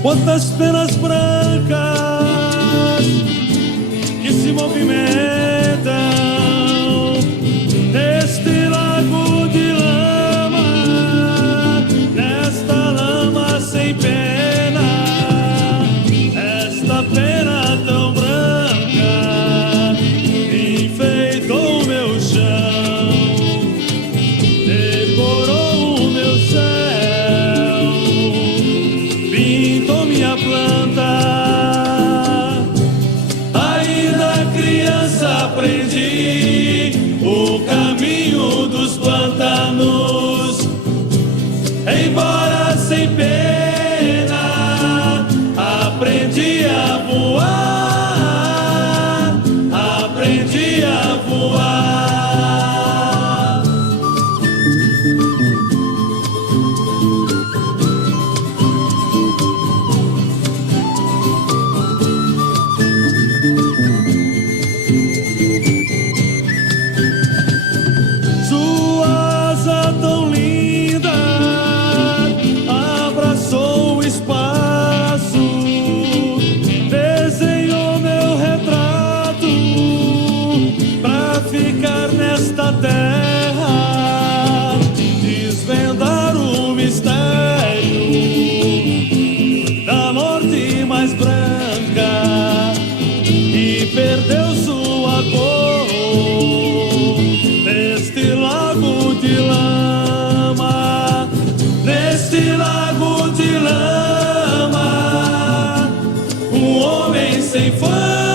Quantas penas brancas que se movimentam neste lago de lama, nesta lama sem pena, esta pena tão branca enfeitou meu chão, decorou o meu céu, pintou minha planta. Ainda criança aprendi o caminho dos pântanos, embora sem pena, aprendi a voar, aprendi a voar. Sua asa tão linda abraçou o espaço, desenhou meu retrato pra ficar nesta terra, desvendar o mistério da morte mais branca, e perdeu sua cor neste lago de lama, neste lago de lama, um homem sem fama.